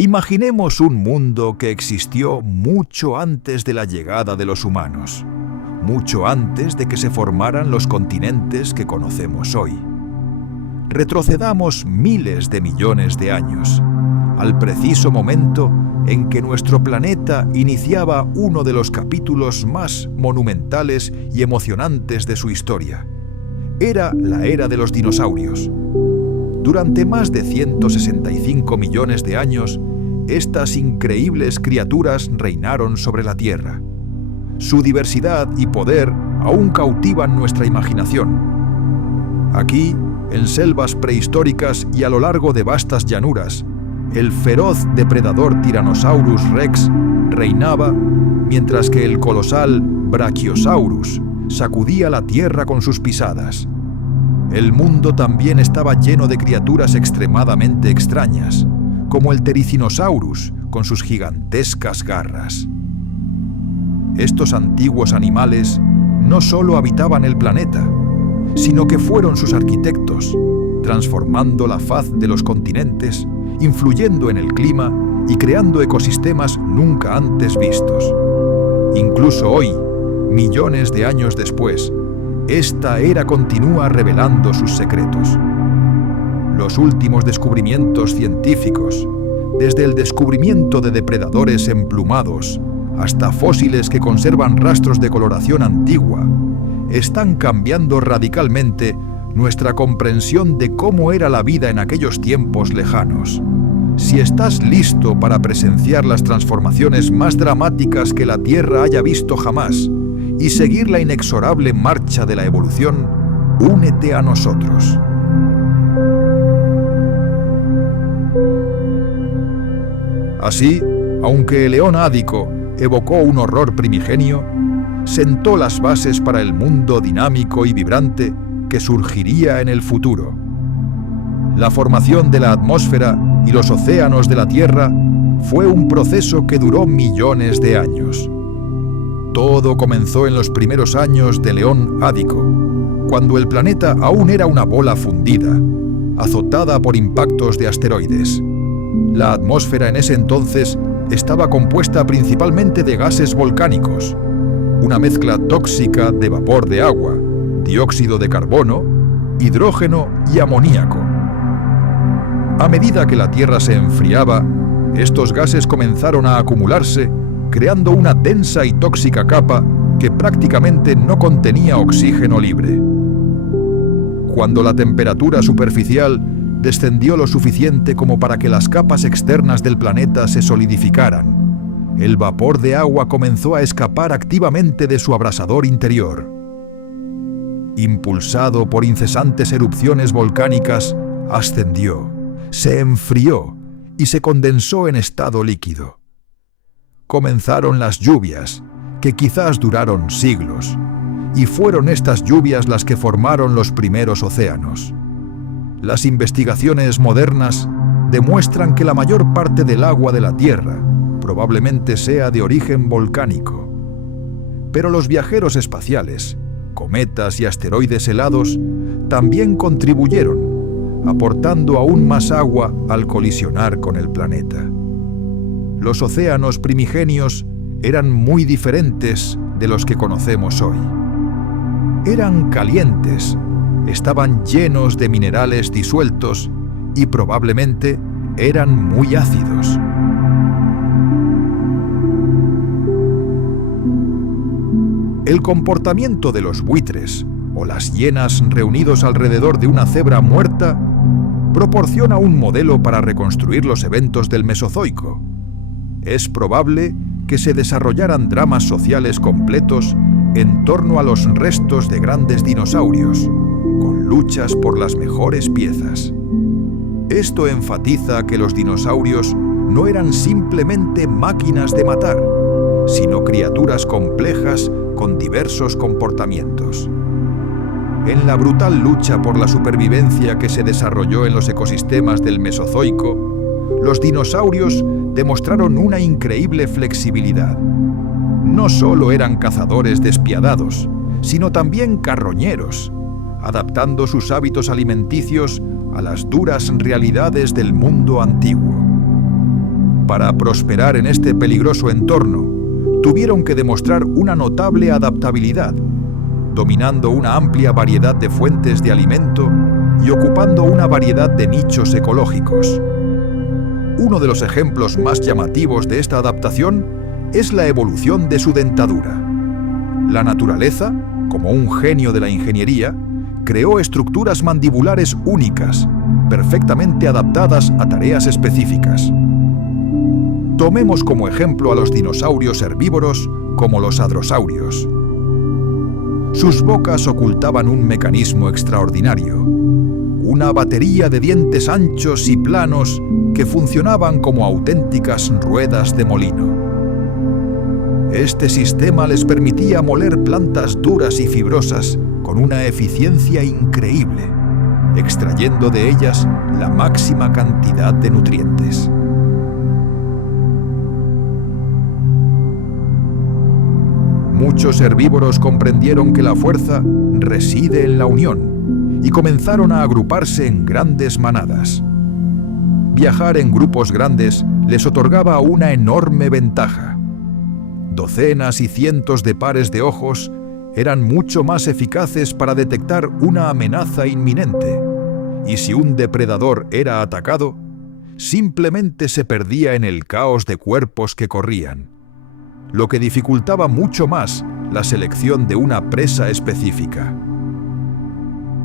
Imaginemos un mundo que existió mucho antes de la llegada de los humanos, mucho antes de que se formaran los continentes que conocemos hoy. Retrocedamos miles de millones de años, al preciso momento en que nuestro planeta iniciaba uno de los capítulos más monumentales y emocionantes de su historia. Era la era de los dinosaurios. Durante más de 165 millones de años, estas increíbles criaturas reinaron sobre la Tierra. Su diversidad y poder aún cautivan nuestra imaginación. Aquí, en selvas prehistóricas y a lo largo de vastas llanuras, el feroz depredador Tyrannosaurus Rex reinaba, mientras que el colosal Brachiosaurus sacudía la tierra con sus pisadas. El mundo también estaba lleno de criaturas extremadamente extrañas, como el Therizinosaurus con sus gigantescas garras. Estos antiguos animales no solo habitaban el planeta, sino que fueron sus arquitectos, transformando la faz de los continentes, influyendo en el clima y creando ecosistemas nunca antes vistos. Incluso hoy, millones de años después, esta era continúa revelando sus secretos. Los últimos descubrimientos científicos, desde el descubrimiento de depredadores emplumados hasta fósiles que conservan rastros de coloración antigua, están cambiando radicalmente nuestra comprensión de cómo era la vida en aquellos tiempos lejanos. Si estás listo para presenciar las transformaciones más dramáticas que la Tierra haya visto jamás y seguir la inexorable marcha de la evolución, únete a nosotros. Así, aunque el león Ádico evocó un horror primigenio, sentó las bases para el mundo dinámico y vibrante que surgiría en el futuro. La formación de la atmósfera y los océanos de la Tierra fue un proceso que duró millones de años. Todo comenzó en los primeros años de León Ádico, cuando el planeta aún era una bola fundida, azotada por impactos de asteroides. La atmósfera en ese entonces estaba compuesta principalmente de gases volcánicos, una mezcla tóxica de vapor de agua, dióxido de carbono, hidrógeno y amoníaco. A medida que la Tierra se enfriaba, estos gases comenzaron a acumularse, creando una densa y tóxica capa que prácticamente no contenía oxígeno libre. Cuando la temperatura superficial descendió lo suficiente como para que las capas externas del planeta se solidificaran, el vapor de agua comenzó a escapar activamente de su abrasador interior. Impulsado por incesantes erupciones volcánicas, ascendió, se enfrió y se condensó en estado líquido. Comenzaron las lluvias, que quizás duraron siglos, y fueron estas lluvias las que formaron los primeros océanos. Las investigaciones modernas demuestran que la mayor parte del agua de la Tierra probablemente sea de origen volcánico. Pero los viajeros espaciales, cometas y asteroides helados también contribuyeron, aportando aún más agua al colisionar con el planeta. Los océanos primigenios eran muy diferentes de los que conocemos hoy. Eran calientes, estaban llenos de minerales disueltos y probablemente eran muy ácidos. El comportamiento de los buitres o las hienas reunidos alrededor de una cebra muerta proporciona un modelo para reconstruir los eventos del Mesozoico. Es probable que se desarrollaran dramas sociales completos en torno a los restos de grandes dinosaurios, con luchas por las mejores piezas. Esto enfatiza que los dinosaurios no eran simplemente máquinas de matar, sino criaturas complejas con diversos comportamientos. En la brutal lucha por la supervivencia que se desarrolló en los ecosistemas del Mesozoico, los dinosaurios demostraron una increíble flexibilidad. No solo eran cazadores despiadados, sino también carroñeros, adaptando sus hábitos alimenticios a las duras realidades del mundo antiguo. Para prosperar en este peligroso entorno, tuvieron que demostrar una notable adaptabilidad, dominando una amplia variedad de fuentes de alimento y ocupando una variedad de nichos ecológicos. Uno de los ejemplos más llamativos de esta adaptación es la evolución de su dentadura. La naturaleza, como un genio de la ingeniería, creó estructuras mandibulares únicas, perfectamente adaptadas a tareas específicas. Tomemos como ejemplo a los dinosaurios herbívoros como los hadrosaurios. Sus bocas ocultaban un mecanismo extraordinario, una batería de dientes anchos y planos que funcionaban como auténticas ruedas de molino. Este sistema les permitía moler plantas duras y fibrosas con una eficiencia increíble, extrayendo de ellas la máxima cantidad de nutrientes. Muchos herbívoros comprendieron que la fuerza reside en la unión y comenzaron a agruparse en grandes manadas. Viajar en grupos grandes les otorgaba una enorme ventaja. Docenas y cientos de pares de ojos eran mucho más eficaces para detectar una amenaza inminente, y si un depredador era atacado, simplemente se perdía en el caos de cuerpos que corrían, lo que dificultaba mucho más la selección de una presa específica.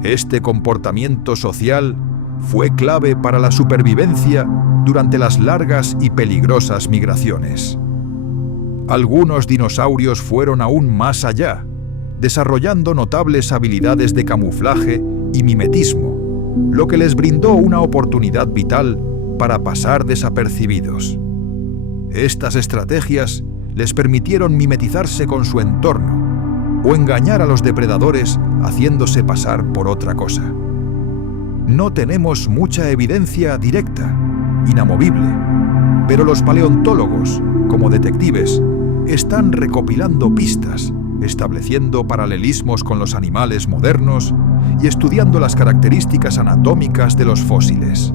Este comportamiento social fue clave para la supervivencia durante las largas y peligrosas migraciones. Algunos dinosaurios fueron aún más allá, desarrollando notables habilidades de camuflaje y mimetismo, lo que les brindó una oportunidad vital para pasar desapercibidos. Estas estrategias les permitieron mimetizarse con su entorno o engañar a los depredadores haciéndose pasar por otra cosa. No tenemos mucha evidencia directa, inamovible, pero los paleontólogos, como detectives, están recopilando pistas, estableciendo paralelismos con los animales modernos y estudiando las características anatómicas de los fósiles.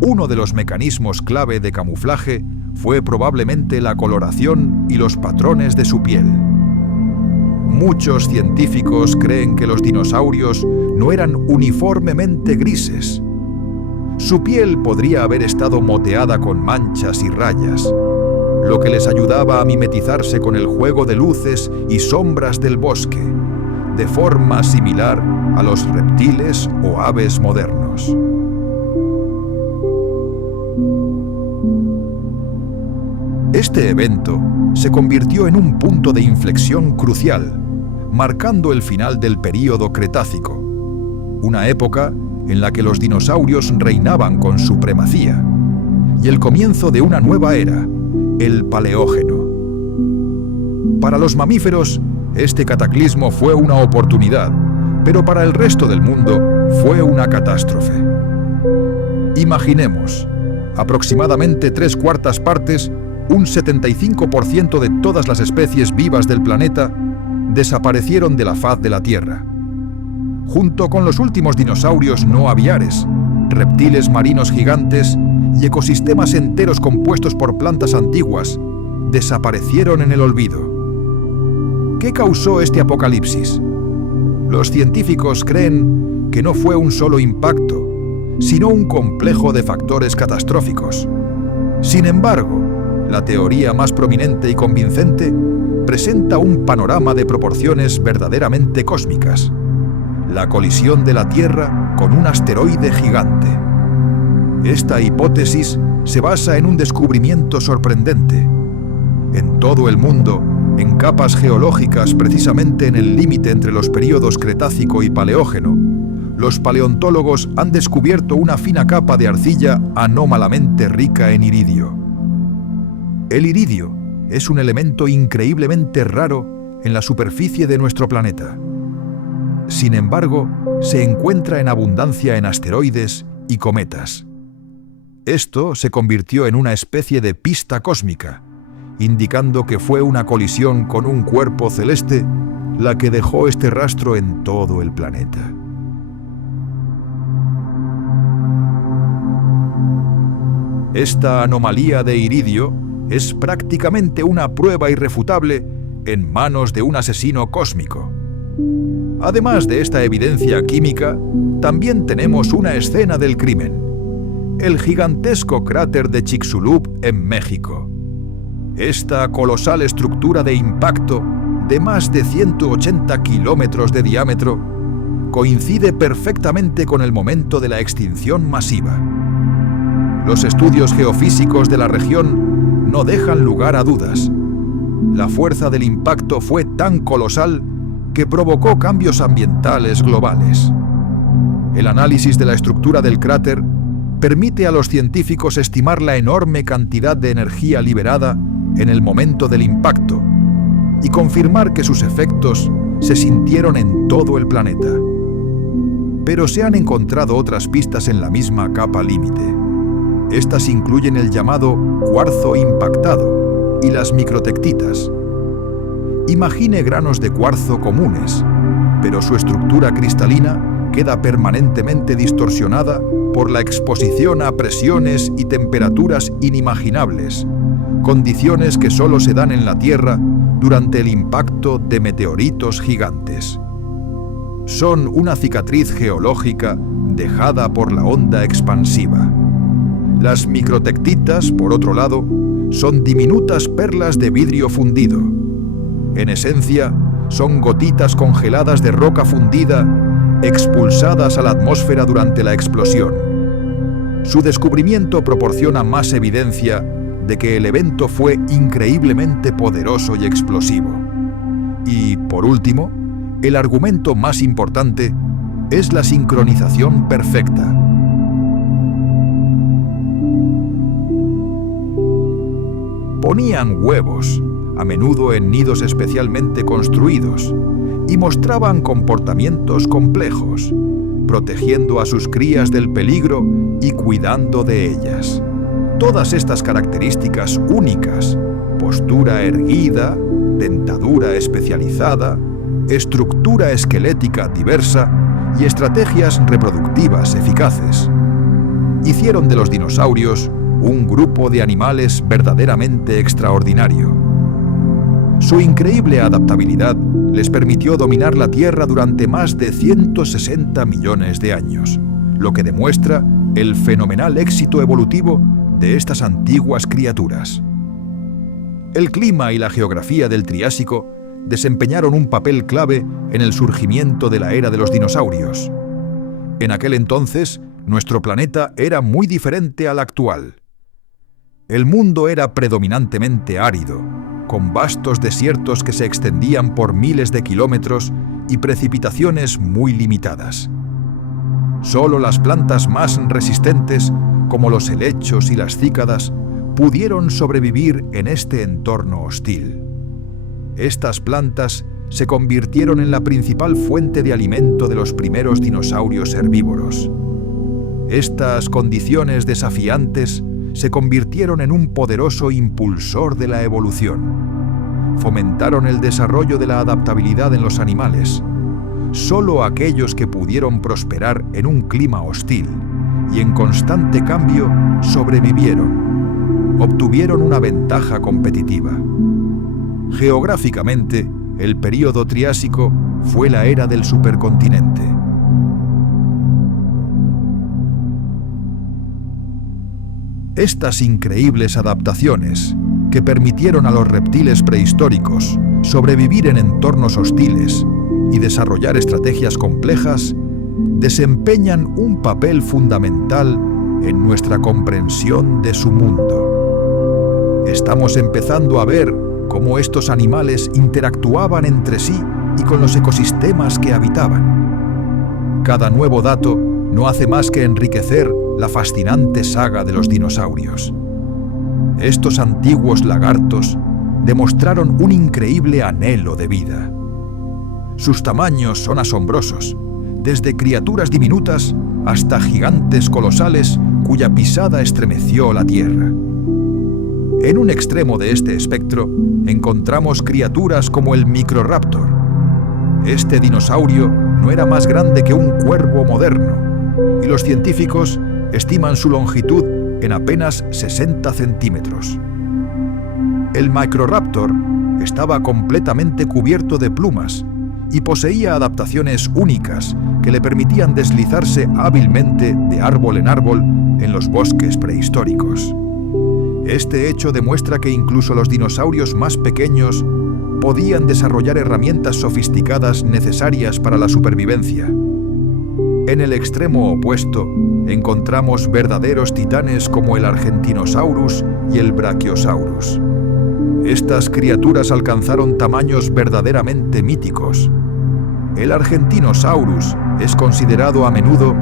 Uno de los mecanismos clave de camuflaje fue probablemente la coloración y los patrones de su piel. Muchos científicos creen que los dinosaurios no eran uniformemente grises. Su piel podría haber estado moteada con manchas y rayas, lo que les ayudaba a mimetizarse con el juego de luces y sombras del bosque, de forma similar a los reptiles o aves modernos. Este evento se convirtió en un punto de inflexión crucial, marcando el final del período Cretácico, una época en la que los dinosaurios reinaban con supremacía, y el comienzo de una nueva era, el Paleógeno. Para los mamíferos, este cataclismo fue una oportunidad, pero para el resto del mundo fue una catástrofe. Imaginemos, aproximadamente 3/4 partes, un 75% de todas las especies vivas del planeta desaparecieron de la faz de la Tierra. Junto con los últimos dinosaurios no aviares, reptiles marinos gigantes y ecosistemas enteros compuestos por plantas antiguas, desaparecieron en el olvido. ¿Qué causó este apocalipsis? Los científicos creen que no fue un solo impacto, sino un complejo de factores catastróficos. Sin embargo, la teoría más prominente y convincente presenta un panorama de proporciones verdaderamente cósmicas: la colisión de la Tierra con un asteroide gigante. Esta hipótesis se basa en un descubrimiento sorprendente. En todo el mundo, en capas geológicas precisamente en el límite entre los períodos Cretácico y Paleógeno, los paleontólogos han descubierto una fina capa de arcilla anómalamente rica en iridio. El iridio es un elemento increíblemente raro en la superficie de nuestro planeta. Sin embargo, se encuentra en abundancia en asteroides y cometas. Esto se convirtió en una especie de pista cósmica, indicando que fue una colisión con un cuerpo celeste la que dejó este rastro en todo el planeta. Esta anomalía de iridio es prácticamente una prueba irrefutable en manos de un asesino cósmico. Además de esta evidencia química, también tenemos una escena del crimen: el gigantesco cráter de Chicxulub en México. Esta colosal estructura de impacto de más de 180 kilómetros de diámetro coincide perfectamente con el momento de la extinción masiva. Los estudios geofísicos de la región no dejan lugar a dudas. La fuerza del impacto fue tan colosal que provocó cambios ambientales globales. El análisis de la estructura del cráter permite a los científicos estimar la enorme cantidad de energía liberada en el momento del impacto y confirmar que sus efectos se sintieron en todo el planeta. Pero se han encontrado otras pistas en la misma capa límite. Estas incluyen el llamado cuarzo impactado y las microtectitas. Imagine granos de cuarzo comunes, pero su estructura cristalina queda permanentemente distorsionada por la exposición a presiones y temperaturas inimaginables, condiciones que solo se dan en la Tierra durante el impacto de meteoritos gigantes. Son una cicatriz geológica dejada por la onda expansiva. Las microtectitas, por otro lado, son diminutas perlas de vidrio fundido. En esencia, son gotitas congeladas de roca fundida expulsadas a la atmósfera durante la explosión. Su descubrimiento proporciona más evidencia de que el evento fue increíblemente poderoso y explosivo. Y, por último, el argumento más importante es la sincronización perfecta. Ponían huevos, a menudo en nidos especialmente construidos, y mostraban comportamientos complejos, protegiendo a sus crías del peligro y cuidando de ellas. Todas estas características únicas, postura erguida, dentadura especializada, estructura esquelética diversa y estrategias reproductivas eficaces, hicieron de los dinosaurios un grupo de animales verdaderamente extraordinario. Su increíble adaptabilidad les permitió dominar la Tierra durante más de 160 millones de años, lo que demuestra el fenomenal éxito evolutivo de estas antiguas criaturas. El clima y la geografía del Triásico desempeñaron un papel clave en el surgimiento de la era de los dinosaurios. En aquel entonces, nuestro planeta era muy diferente al actual. El mundo era predominantemente árido, con vastos desiertos que se extendían por miles de kilómetros y precipitaciones muy limitadas. Solo las plantas más resistentes, como los helechos y las cícadas, pudieron sobrevivir en este entorno hostil. Estas plantas se convirtieron en la principal fuente de alimento de los primeros dinosaurios herbívoros. Estas condiciones desafiantes se convirtieron en un poderoso impulsor de la evolución. Fomentaron el desarrollo de la adaptabilidad en los animales. Solo aquellos que pudieron prosperar en un clima hostil y en constante cambio sobrevivieron. Obtuvieron una ventaja competitiva. Geográficamente, el período Triásico fue la era del supercontinente. Estas increíbles adaptaciones, que permitieron a los reptiles prehistóricos sobrevivir en entornos hostiles y desarrollar estrategias complejas, desempeñan un papel fundamental en nuestra comprensión de su mundo. Estamos empezando a ver cómo estos animales interactuaban entre sí y con los ecosistemas que habitaban. Cada nuevo dato no hace más que enriquecer la fascinante saga de los dinosaurios. Estos antiguos lagartos demostraron un increíble anhelo de vida. Sus tamaños son asombrosos, desde criaturas diminutas hasta gigantes colosales cuya pisada estremeció la Tierra. En un extremo de este espectro encontramos criaturas como el Microraptor. Este dinosaurio no era más grande que un cuervo moderno, y los científicos estiman su longitud en apenas 60 centímetros. El Microraptor estaba completamente cubierto de plumas y poseía adaptaciones únicas que le permitían deslizarse hábilmente de árbol en árbol en los bosques prehistóricos. Este hecho demuestra que incluso los dinosaurios más pequeños podían desarrollar herramientas sofisticadas necesarias para la supervivencia. En el extremo opuesto, encontramos verdaderos titanes como el Argentinosaurus y el Brachiosaurus. Estas criaturas alcanzaron tamaños verdaderamente míticos. El Argentinosaurus es considerado a menudo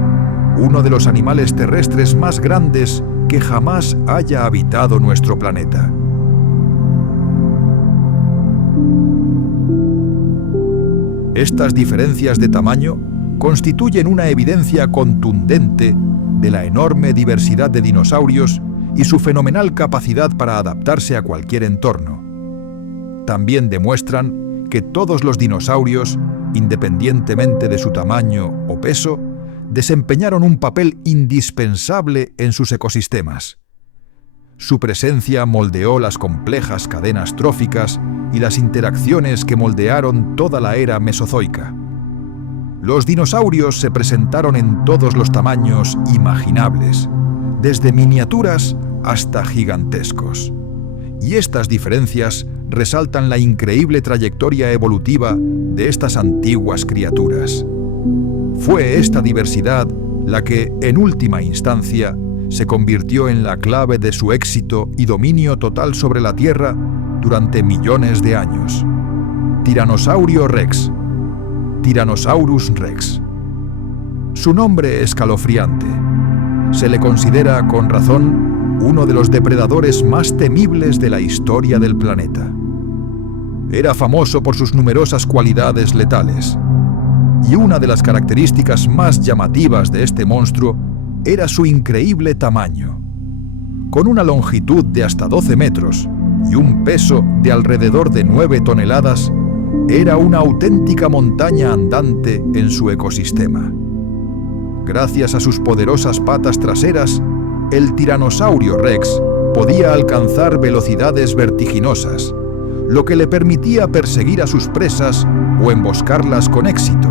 uno de los animales terrestres más grandes que jamás haya habitado nuestro planeta. Estas diferencias de tamaño constituyen una evidencia contundente de la enorme diversidad de dinosaurios y su fenomenal capacidad para adaptarse a cualquier entorno. También demuestran que todos los dinosaurios, independientemente de su tamaño o peso, desempeñaron un papel indispensable en sus ecosistemas. Su presencia moldeó las complejas cadenas tróficas y las interacciones que moldearon toda la era mesozoica. Los dinosaurios se presentaron en todos los tamaños imaginables, desde miniaturas hasta gigantescos. Y estas diferencias resaltan la increíble trayectoria evolutiva de estas antiguas criaturas. Fue esta diversidad la que, en última instancia, se convirtió en la clave de su éxito y dominio total sobre la Tierra durante millones de años. Tiranosaurio Rex. Tyrannosaurus Rex. Su nombre es escalofriante. Se le considera, con razón, uno de los depredadores más temibles de la historia del planeta. Era famoso por sus numerosas cualidades letales, y una de las características más llamativas de este monstruo era su increíble tamaño. Con una longitud de hasta 12 metros y un peso de alrededor de 9 toneladas, era una auténtica montaña andante en su ecosistema. Gracias a sus poderosas patas traseras, el Tiranosaurio Rex podía alcanzar velocidades vertiginosas, lo que le permitía perseguir a sus presas o emboscarlas con éxito,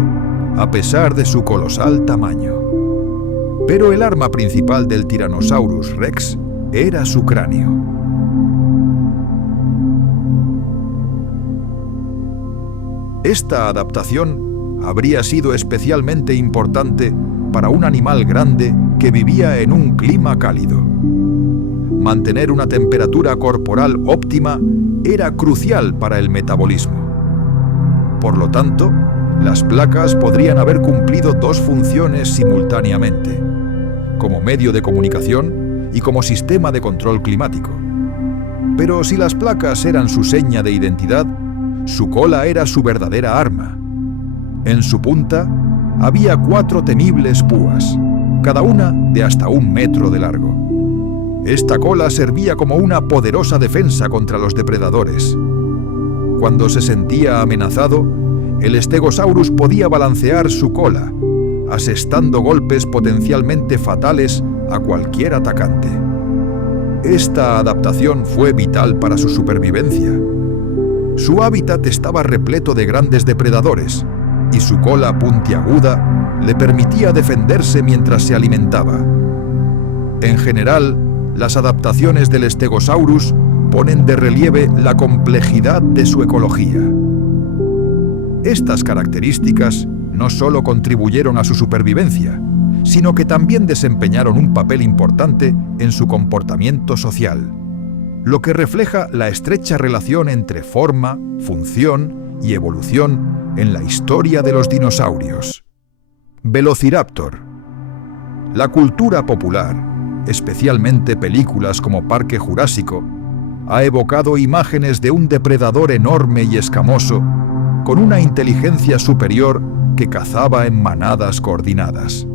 a pesar de su colosal tamaño. Pero el arma principal del Tyrannosaurus Rex era su cráneo. Esta adaptación habría sido especialmente importante para un animal grande que vivía en un clima cálido. Mantener una temperatura corporal óptima era crucial para el metabolismo. Por lo tanto, las placas podrían haber cumplido dos funciones simultáneamente, como medio de comunicación y como sistema de control climático. Pero si las placas eran su seña de identidad, su cola era su verdadera arma. En su punta había 4 temibles púas, cada una de hasta 1 metro de largo. Esta cola servía como una poderosa defensa contra los depredadores. Cuando se sentía amenazado, el Stegosaurus podía balancear su cola, asestando golpes potencialmente fatales a cualquier atacante. Esta adaptación fue vital para su supervivencia. Su hábitat estaba repleto de grandes depredadores, y su cola puntiaguda le permitía defenderse mientras se alimentaba. En general, las adaptaciones del Stegosaurus ponen de relieve la complejidad de su ecología. Estas características no solo contribuyeron a su supervivencia, sino que también desempeñaron un papel importante en su comportamiento social, lo que refleja la estrecha relación entre forma, función y evolución en la historia de los dinosaurios. Velociraptor. La cultura popular, especialmente películas como Parque Jurásico, ha evocado imágenes de un depredador enorme y escamoso, con una inteligencia superior que cazaba en manadas coordinadas.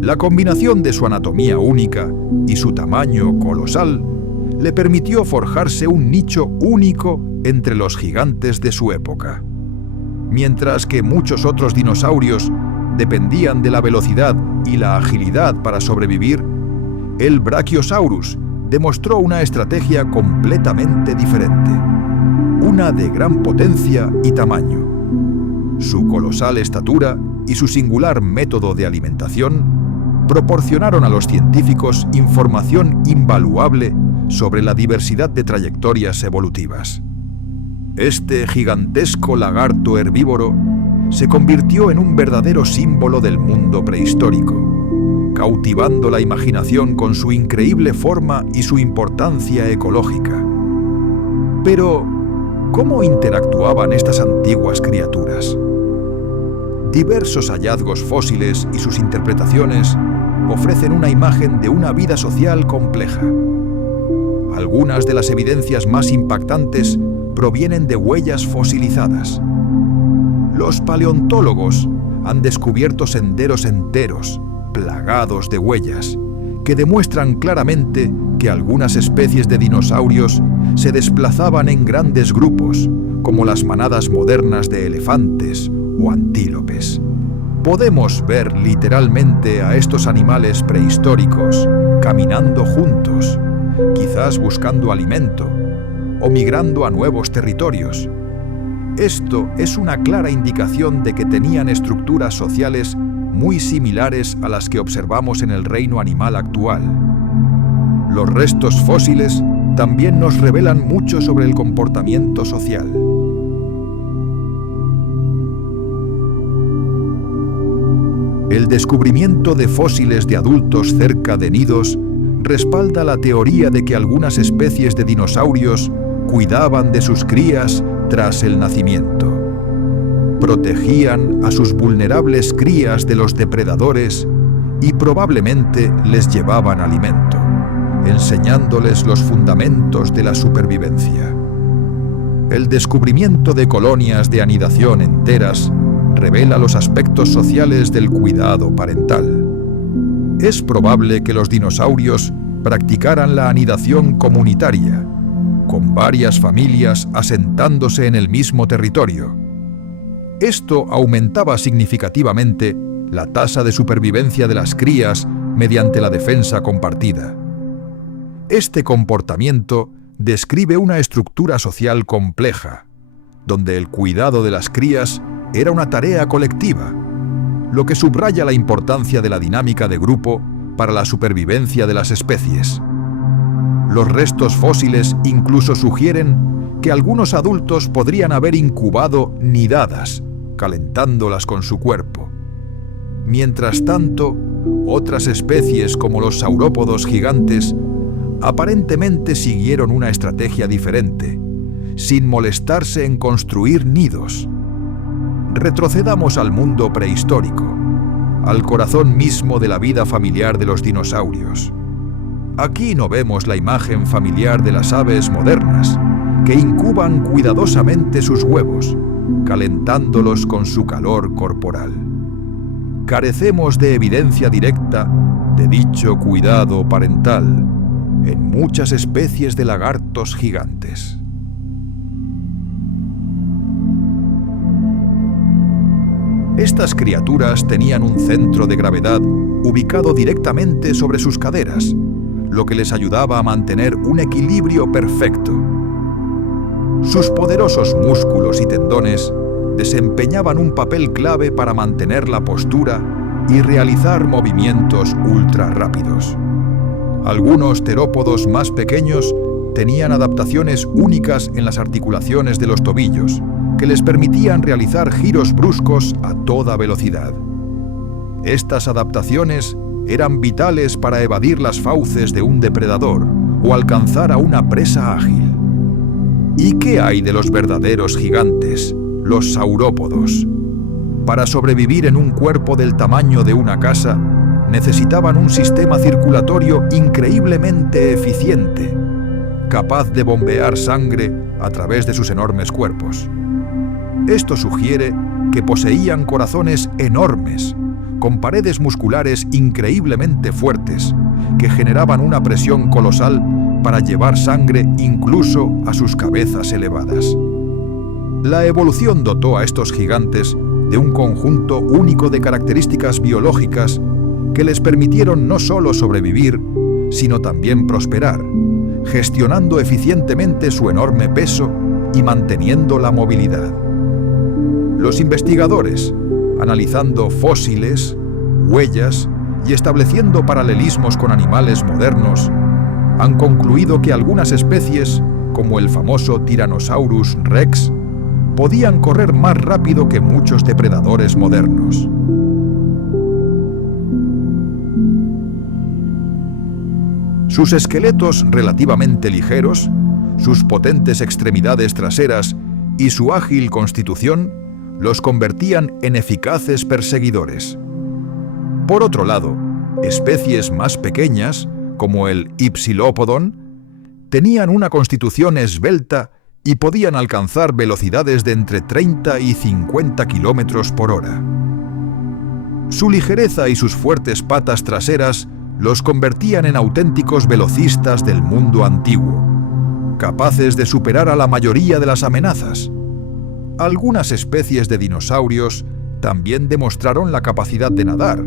La combinación de su anatomía única y su tamaño colosal le permitió forjarse un nicho único entre los gigantes de su época. Mientras que muchos otros dinosaurios dependían de la velocidad y la agilidad para sobrevivir, el Brachiosaurus demostró una estrategia completamente diferente, una de gran potencia y tamaño. Su colosal estatura y su singular método de alimentación proporcionaron a los científicos información invaluable sobre la diversidad de trayectorias evolutivas. Este gigantesco lagarto herbívoro se convirtió en un verdadero símbolo del mundo prehistórico, cautivando la imaginación con su increíble forma y su importancia ecológica. Pero, ¿cómo interactuaban estas antiguas criaturas? Diversos hallazgos fósiles y sus interpretaciones ofrecen una imagen de una vida social compleja. Algunas de las evidencias más impactantes provienen de huellas fosilizadas. Los paleontólogos han descubierto senderos enteros, plagados de huellas, que demuestran claramente que algunas especies de dinosaurios se desplazaban en grandes grupos, como las manadas modernas de elefantes o antílopes. Podemos ver literalmente a estos animales prehistóricos caminando juntos, quizás buscando alimento o migrando a nuevos territorios. Esto es una clara indicación de que tenían estructuras sociales muy similares a las que observamos en el reino animal actual. Los restos fósiles también nos revelan mucho sobre el comportamiento social. El descubrimiento de fósiles de adultos cerca de nidos respalda la teoría de que algunas especies de dinosaurios cuidaban de sus crías tras el nacimiento. Protegían a sus vulnerables crías de los depredadores y probablemente les llevaban alimento, enseñándoles los fundamentos de la supervivencia. El descubrimiento de colonias de anidación enteras revela los aspectos sociales del cuidado parental. Es probable que los dinosaurios practicaran la anidación comunitaria, con varias familias asentándose en el mismo territorio. Esto aumentaba significativamente la tasa de supervivencia de las crías mediante la defensa compartida. Este comportamiento describe una estructura social compleja, donde el cuidado de las crías era una tarea colectiva, lo que subraya la importancia de la dinámica de grupo para la supervivencia de las especies. Los restos fósiles incluso sugieren que algunos adultos podrían haber incubado nidadas, calentándolas con su cuerpo. Mientras tanto, otras especies como los saurópodos gigantes aparentemente siguieron una estrategia diferente, sin molestarse en construir nidos. Retrocedamos al mundo prehistórico, al corazón mismo de la vida familiar de los dinosaurios. Aquí no vemos la imagen familiar de las aves modernas, que incuban cuidadosamente sus huevos, calentándolos con su calor corporal. Carecemos de evidencia directa de dicho cuidado parental en muchas especies de lagartos gigantes. Estas criaturas tenían un centro de gravedad ubicado directamente sobre sus caderas, lo que les ayudaba a mantener un equilibrio perfecto. Sus poderosos músculos y tendones desempeñaban un papel clave para mantener la postura y realizar movimientos ultra rápidos. Algunos terópodos más pequeños tenían adaptaciones únicas en las articulaciones de los tobillos, que les permitían realizar giros bruscos a toda velocidad. Estas adaptaciones eran vitales para evadir las fauces de un depredador o alcanzar a una presa ágil. ¿Y qué hay de los verdaderos gigantes, los saurópodos? Para sobrevivir en un cuerpo del tamaño de una casa, necesitaban un sistema circulatorio increíblemente eficiente, capaz de bombear sangre a través de sus enormes cuerpos. Esto sugiere que poseían corazones enormes, con paredes musculares increíblemente fuertes, que generaban una presión colosal para llevar sangre incluso a sus cabezas elevadas. La evolución dotó a estos gigantes de un conjunto único de características biológicas que les permitieron no solo sobrevivir, sino también prosperar, gestionando eficientemente su enorme peso y manteniendo la movilidad. Los investigadores, analizando fósiles, huellas y estableciendo paralelismos con animales modernos, han concluido que algunas especies, como el famoso Tyrannosaurus rex, podían correr más rápido que muchos depredadores modernos. Sus esqueletos relativamente ligeros, sus potentes extremidades traseras y su ágil constitución los convertían en eficaces perseguidores. Por otro lado, especies más pequeñas, como el Hypsilopodon, tenían una constitución esbelta y podían alcanzar velocidades de entre 30 y 50 kilómetros por hora. Su ligereza y sus fuertes patas traseras los convertían en auténticos velocistas del mundo antiguo, capaces de superar a la mayoría de las amenazas. Algunas especies de dinosaurios también demostraron la capacidad de nadar,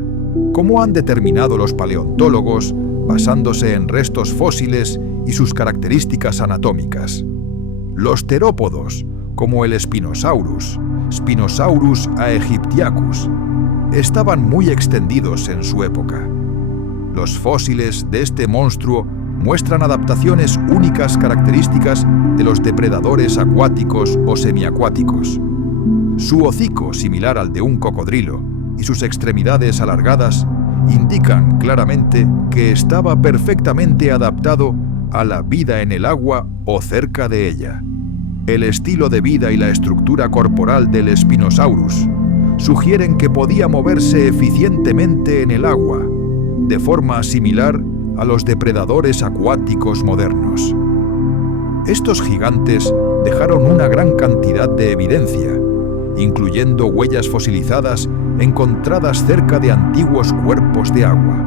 como han determinado los paleontólogos basándose en restos fósiles y sus características anatómicas. Los terópodos, como el Spinosaurus, Spinosaurus aegyptiacus, estaban muy extendidos en su época. Los fósiles de este monstruo muestran adaptaciones únicas características de los depredadores acuáticos o semiacuáticos. Su hocico, similar al de un cocodrilo, y sus extremidades alargadas indican claramente que estaba perfectamente adaptado a la vida en el agua o cerca de ella. El estilo de vida y la estructura corporal del Spinosaurus sugieren que podía moverse eficientemente en el agua, de forma similar a los depredadores acuáticos modernos. Estos gigantes dejaron una gran cantidad de evidencia, incluyendo huellas fosilizadas encontradas cerca de antiguos cuerpos de agua.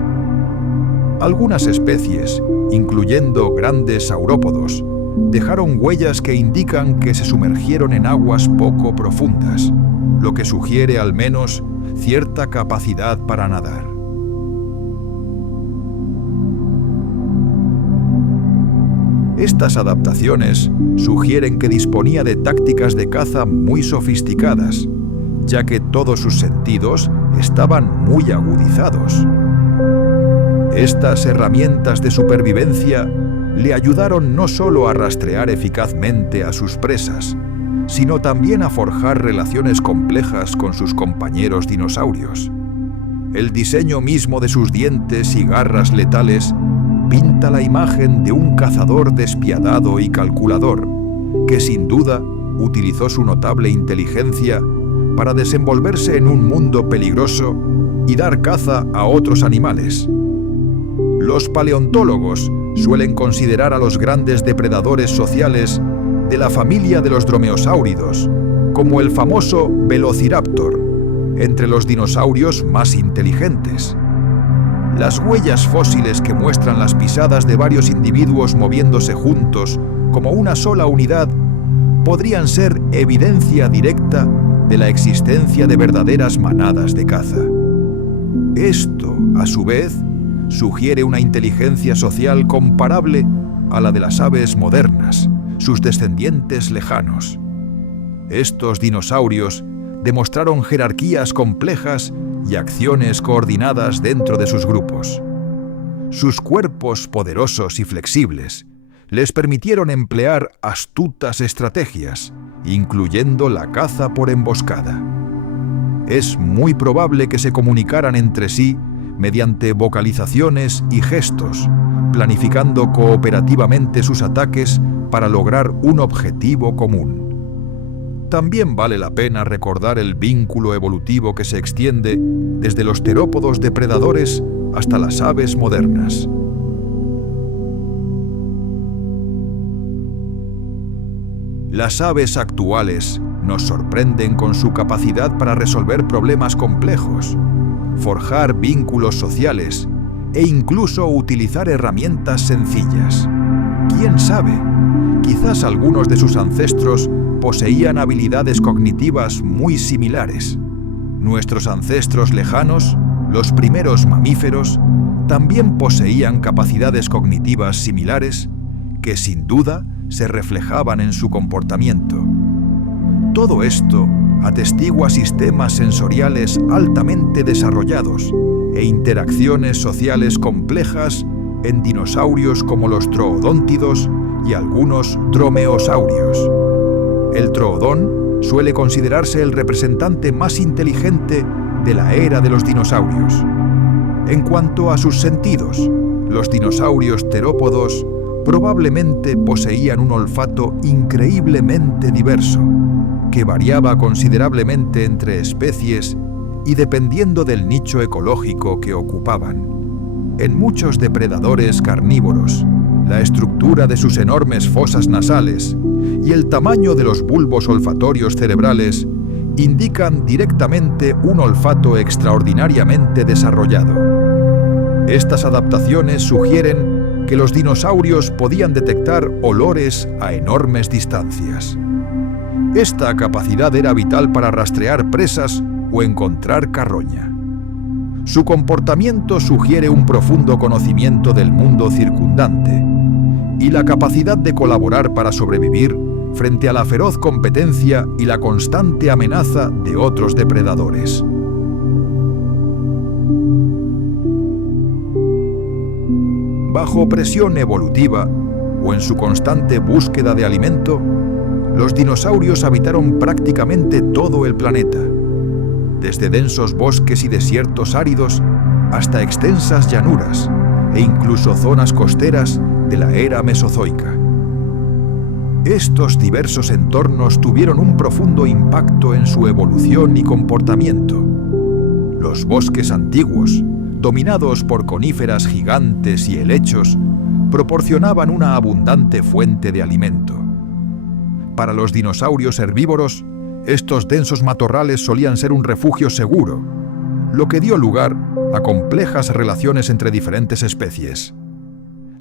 Algunas especies, incluyendo grandes saurópodos, dejaron huellas que indican que se sumergieron en aguas poco profundas, lo que sugiere al menos cierta capacidad para nadar. Estas adaptaciones sugieren que disponía de tácticas de caza muy sofisticadas, ya que todos sus sentidos estaban muy agudizados. Estas herramientas de supervivencia le ayudaron no solo a rastrear eficazmente a sus presas, sino también a forjar relaciones complejas con sus compañeros dinosaurios. El diseño mismo de sus dientes y garras letales pinta la imagen de un cazador despiadado y calculador, que sin duda utilizó su notable inteligencia para desenvolverse en un mundo peligroso y dar caza a otros animales. Los paleontólogos suelen considerar a los grandes depredadores sociales de la familia de los dromeosáuridos, como el famoso Velociraptor, entre los dinosaurios más inteligentes. Las huellas fósiles que muestran las pisadas de varios individuos moviéndose juntos como una sola unidad podrían ser evidencia directa de la existencia de verdaderas manadas de caza. Esto, a su vez, sugiere una inteligencia social comparable a la de las aves modernas, sus descendientes lejanos. Estos dinosaurios demostraron jerarquías complejas y acciones coordinadas dentro de sus grupos. Sus cuerpos poderosos y flexibles les permitieron emplear astutas estrategias, incluyendo la caza por emboscada. Es muy probable que se comunicaran entre sí mediante vocalizaciones y gestos, planificando cooperativamente sus ataques para lograr un objetivo común. También vale la pena recordar el vínculo evolutivo que se extiende desde los terópodos depredadores hasta las aves modernas. Las aves actuales nos sorprenden con su capacidad para resolver problemas complejos, forjar vínculos sociales e incluso utilizar herramientas sencillas. ¿Quién sabe? Quizás algunos de sus ancestros poseían habilidades cognitivas muy similares. Nuestros ancestros lejanos, los primeros mamíferos, también poseían capacidades cognitivas similares que sin duda se reflejaban en su comportamiento. Todo esto atestigua sistemas sensoriales altamente desarrollados e interacciones sociales complejas en dinosaurios como los troodóntidos y algunos dromeosaurios. El troodón suele considerarse el representante más inteligente de la era de los dinosaurios. En cuanto a sus sentidos, los dinosaurios terópodos probablemente poseían un olfato increíblemente diverso, que variaba considerablemente entre especies y dependiendo del nicho ecológico que ocupaban. En muchos depredadores carnívoros, la estructura de sus enormes fosas nasales y el tamaño de los bulbos olfatorios cerebrales indican directamente un olfato extraordinariamente desarrollado. Estas adaptaciones sugieren que los dinosaurios podían detectar olores a enormes distancias. Esta capacidad era vital para rastrear presas o encontrar carroña. Su comportamiento sugiere un profundo conocimiento del mundo circundante y la capacidad de colaborar para sobrevivir frente a la feroz competencia y la constante amenaza de otros depredadores. Bajo presión evolutiva o en su constante búsqueda de alimento, los dinosaurios habitaron prácticamente todo el planeta, desde densos bosques y desiertos áridos hasta extensas llanuras e incluso zonas costeras de la era mesozoica. Estos diversos entornos tuvieron un profundo impacto en su evolución y comportamiento. Los bosques antiguos, dominados por coníferas gigantes y helechos, proporcionaban una abundante fuente de alimento. Para los dinosaurios herbívoros, estos densos matorrales solían ser un refugio seguro, lo que dio lugar a complejas relaciones entre diferentes especies.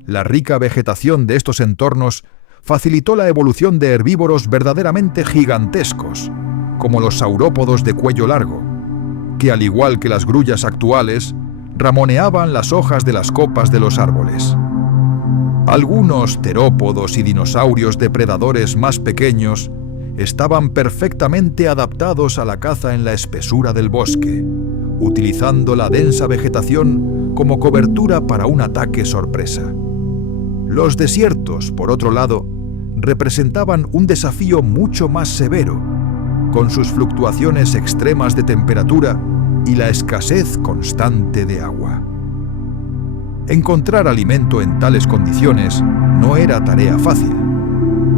La rica vegetación de estos entornos facilitó la evolución de herbívoros verdaderamente gigantescos, como los saurópodos de cuello largo, que al igual que las grullas actuales, ramoneaban las hojas de las copas de los árboles. Algunos terópodos y dinosaurios depredadores más pequeños estaban perfectamente adaptados a la caza en la espesura del bosque, utilizando la densa vegetación como cobertura para un ataque sorpresa. Los desiertos, por otro lado, representaban un desafío mucho más severo, con sus fluctuaciones extremas de temperatura y la escasez constante de agua. Encontrar alimento en tales condiciones no era tarea fácil.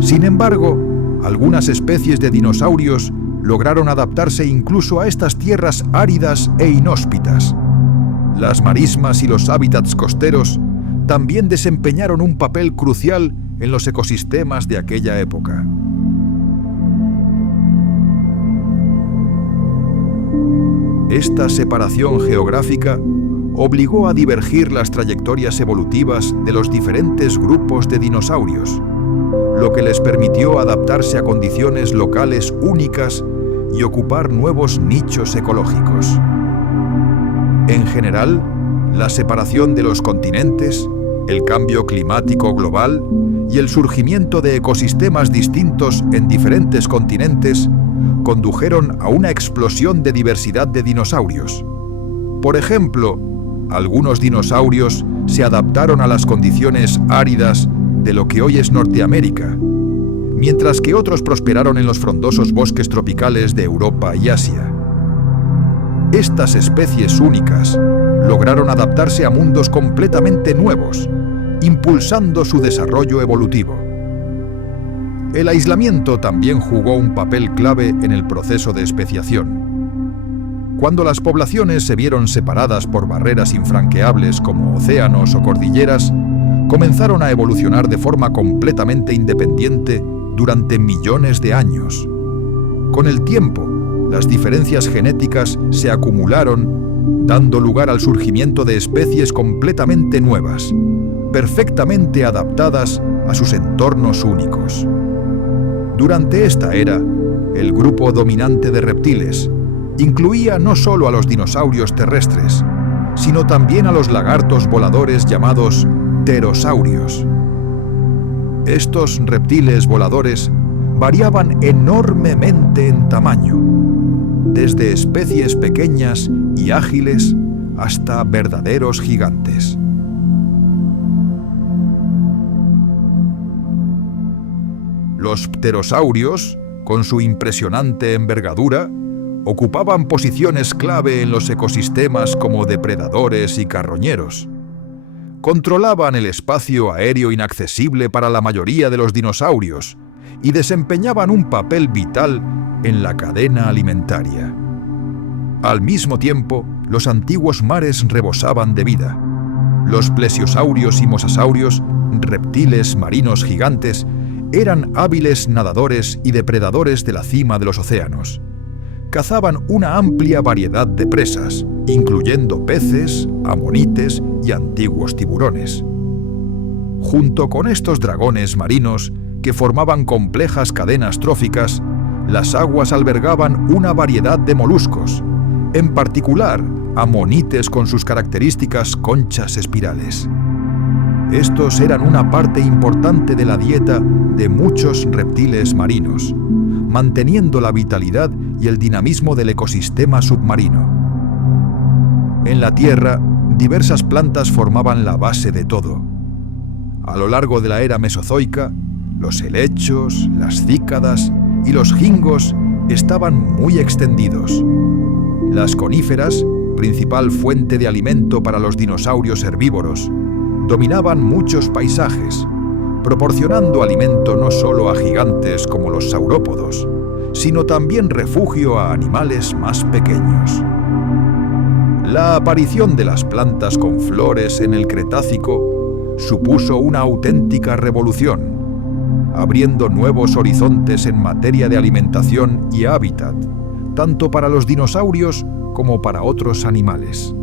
Sin embargo, algunas especies de dinosaurios lograron adaptarse incluso a estas tierras áridas e inhóspitas. Las marismas y los hábitats costeros también desempeñaron un papel crucial en los ecosistemas de aquella época. Esta separación geográfica obligó a divergir las trayectorias evolutivas de los diferentes grupos de dinosaurios, lo que les permitió adaptarse a condiciones locales únicas y ocupar nuevos nichos ecológicos. En general, la separación de los continentes, el cambio climático global y el surgimiento de ecosistemas distintos en diferentes continentes condujeron a una explosión de diversidad de dinosaurios. Por ejemplo, algunos dinosaurios se adaptaron a las condiciones áridas de lo que hoy es Norteamérica, mientras que otros prosperaron en los frondosos bosques tropicales de Europa y Asia. Estas especies únicas lograron adaptarse a mundos completamente nuevos, impulsando su desarrollo evolutivo. El aislamiento también jugó un papel clave en el proceso de especiación. Cuando las poblaciones se vieron separadas por barreras infranqueables como océanos o cordilleras, comenzaron a evolucionar de forma completamente independiente durante millones de años. Con el tiempo, las diferencias genéticas se acumularon, dando lugar al surgimiento de especies completamente nuevas, perfectamente adaptadas a sus entornos únicos. Durante esta era, el grupo dominante de reptiles, incluía no solo a los dinosaurios terrestres, sino también a los lagartos voladores llamados pterosaurios. Estos reptiles voladores variaban enormemente en tamaño, desde especies pequeñas y ágiles hasta verdaderos gigantes. Los pterosaurios, con su impresionante envergadura, ocupaban posiciones clave en los ecosistemas como depredadores y carroñeros. Controlaban el espacio aéreo inaccesible para la mayoría de los dinosaurios y desempeñaban un papel vital en la cadena alimentaria. Al mismo tiempo, los antiguos mares rebosaban de vida. Los plesiosaurios y mosasaurios, reptiles marinos gigantes, eran hábiles nadadores y depredadores de la cima de los océanos. Cazaban una amplia variedad de presas, incluyendo peces, amonites y antiguos tiburones. Junto con estos dragones marinos, que formaban complejas cadenas tróficas, las aguas albergaban una variedad de moluscos, en particular amonites con sus características conchas espirales. Estos eran una parte importante de la dieta de muchos reptiles marinos, manteniendo la vitalidad y el dinamismo del ecosistema submarino. En la Tierra, diversas plantas formaban la base de todo. A lo largo de la era mesozoica, los helechos, las cícadas y los gingos estaban muy extendidos. Las coníferas, principal fuente de alimento para los dinosaurios herbívoros, dominaban muchos paisajes, proporcionando alimento no solo a gigantes como los saurópodos, sino también refugio a animales más pequeños. La aparición de las plantas con flores en el Cretácico supuso una auténtica revolución, abriendo nuevos horizontes en materia de alimentación y hábitat, tanto para los dinosaurios como para otros animales.